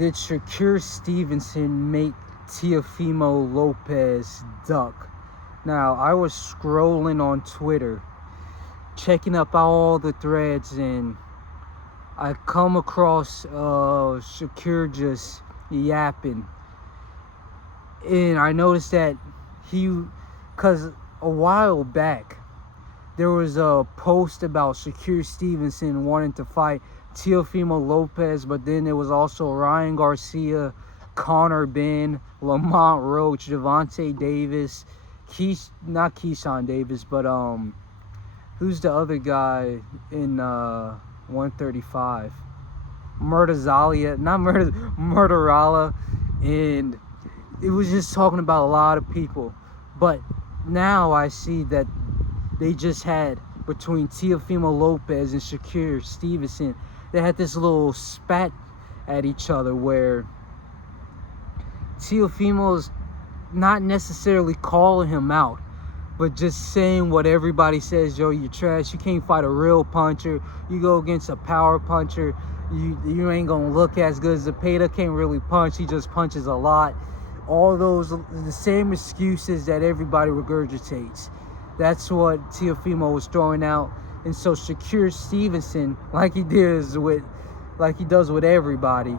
did Shakur Stevenson make Teofimo Lopez duck? Now, I was scrolling on Twitter, checking up all the threads, and I come across Shakur just yapping. And I noticed that because a while back, there was a post about Shakur Stevenson wanting to fight Teofimo Lopez, but then there was also Ryan Garcia, Conor Benn, Lamont Roach, Gervonta Davis, not Keyshawn Davis, but who's the other guy in 135? Murderala, and it was just talking about a lot of people. But now I see that they just had, between Teofimo Lopez and Shakur Stevenson, they had this little spat at each other where Teofimo's not necessarily calling him out, but just saying what everybody says: yo, you're trash, you can't fight a real puncher, you go against a power puncher, you ain't gonna look as good as Zepeda, can't really punch, he just punches a lot. All those, the same excuses that everybody regurgitates. That's what Teofimo was throwing out. And so Shakur Stevenson, like he does with everybody,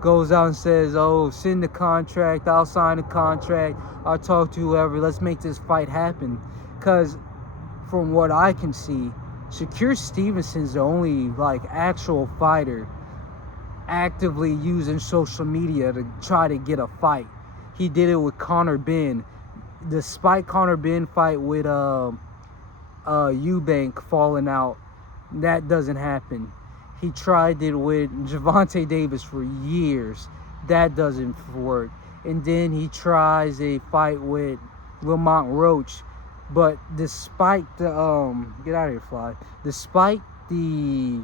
goes out and says, oh, send the contract, I'll sign the contract, I'll talk to whoever, let's make this fight happen. Because from what I can see, Shakur Stevenson's the only actual fighter actively using social media to try to get a fight. He did it with Conor Benn. Despite Conor Benn fight with Eubank falling out, that doesn't happen. He tried it with Gervonta Davis for years. That doesn't work. And then he tries a fight with Lamont Roach. But despite the get out of here, fly. Despite the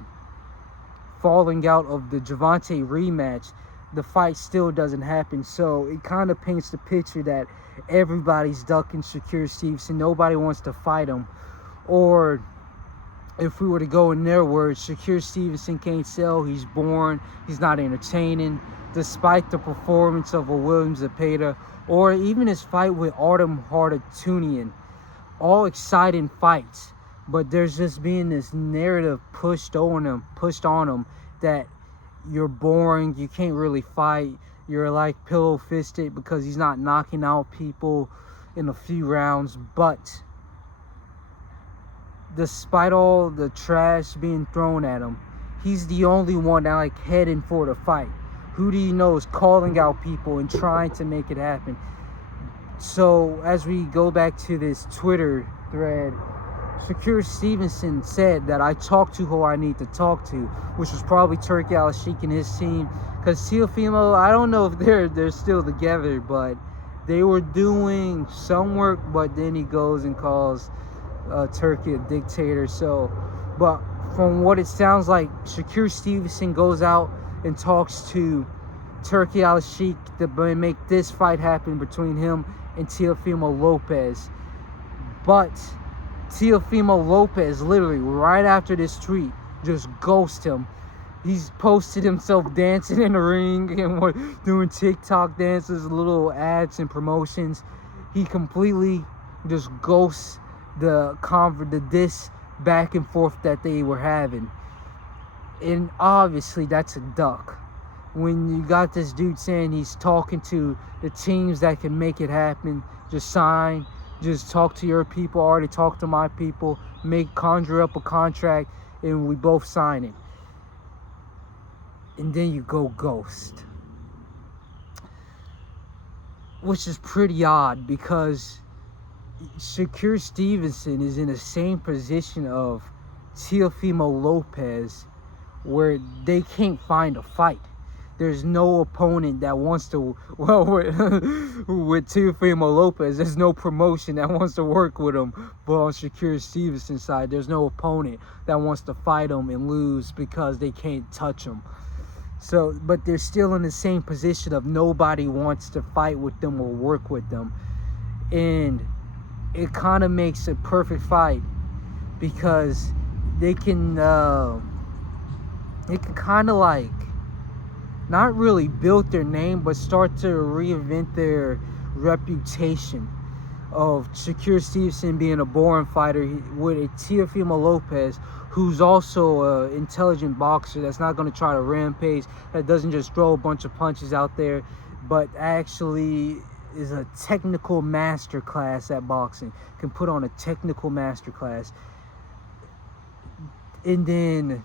falling out of the Gervonta rematch, the fight still doesn't happen. So it kind of paints the picture that everybody's ducking Shakur Stevenson. Nobody wants to fight him. Or if we were to go in their words, Shakur Stevenson can't sell, he's boring, he's not entertaining, despite the performance of a William Zepeda, or even his fight with Artem Hardatunian. All exciting fights, but there's just being this narrative pushed on him that you're boring, you can't really fight, you're like pillow-fisted because he's not knocking out people in a few rounds. But despite all the trash being thrown at him, he's the only one that heading for the fight. Who do you know is calling out people and trying to make it happen? So as we go back to this Twitter thread, Shakur Stevenson said that I talked to who I need to talk to, which was probably Turki Al-Sheikh and his team. Because Teofimo, I don't know if they're still together, but they were doing some work, but then he goes and calls Turki a dictator. So, but from what it sounds like, Shakur Stevenson goes out and talks to Turki Al-Sheikh to make this fight happen between him and Teofimo Lopez. But Teofimo Lopez, literally right after this tweet, just ghosted him. He's posted himself dancing in the ring and doing TikTok dances, little ads and promotions. He completely just ghosts the diss back and forth that they were having. And obviously that's a duck. When you got this dude saying he's talking to the teams that can make it happen, just sign, just talk to your people, already talk to my people, conjure up a contract, and we both sign it. And then you go ghost. Which is pretty odd, because Shakur Stevenson is in the same position of Teofimo Lopez, where they can't find a fight. There's no opponent that wants to, well, with Teofimo Lopez, there's no promotion that wants to work with him. But on Shakur Stevenson's side, there's no opponent that wants to fight him and lose because they can't touch him. So, but they're still in the same position of nobody wants to fight with them or work with them. And it kind of makes a perfect fight, because they can kind of not really built their name, but start to reinvent their reputation of Shakur Stevenson being a boring fighter with a Teofimo Lopez, who's also an intelligent boxer that's not going to try to rampage, that doesn't just throw a bunch of punches out there, but actually is a technical masterclass at boxing, can put on a technical masterclass. And then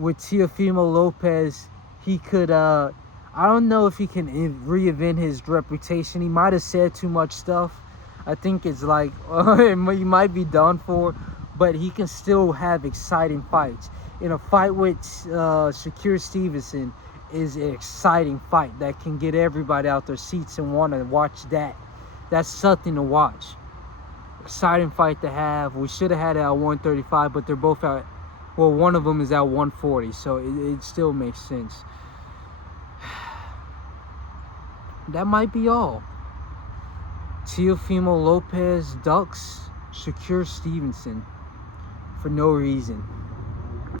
with Teofimo Lopez, he could, I don't know if he can reinvent his reputation. He might have said too much stuff. I think it's like, he might be done for, but he can still have exciting fights. In a fight with Shakur Stevenson is an exciting fight that can get everybody out their seats and want to watch that. That's something to watch. Exciting fight to have. We should have had it at 135, but they're both at, well, one of them is at 140, so it still makes sense. That might be all. Teofimo Lopez ducks Shakur Stevenson for no reason.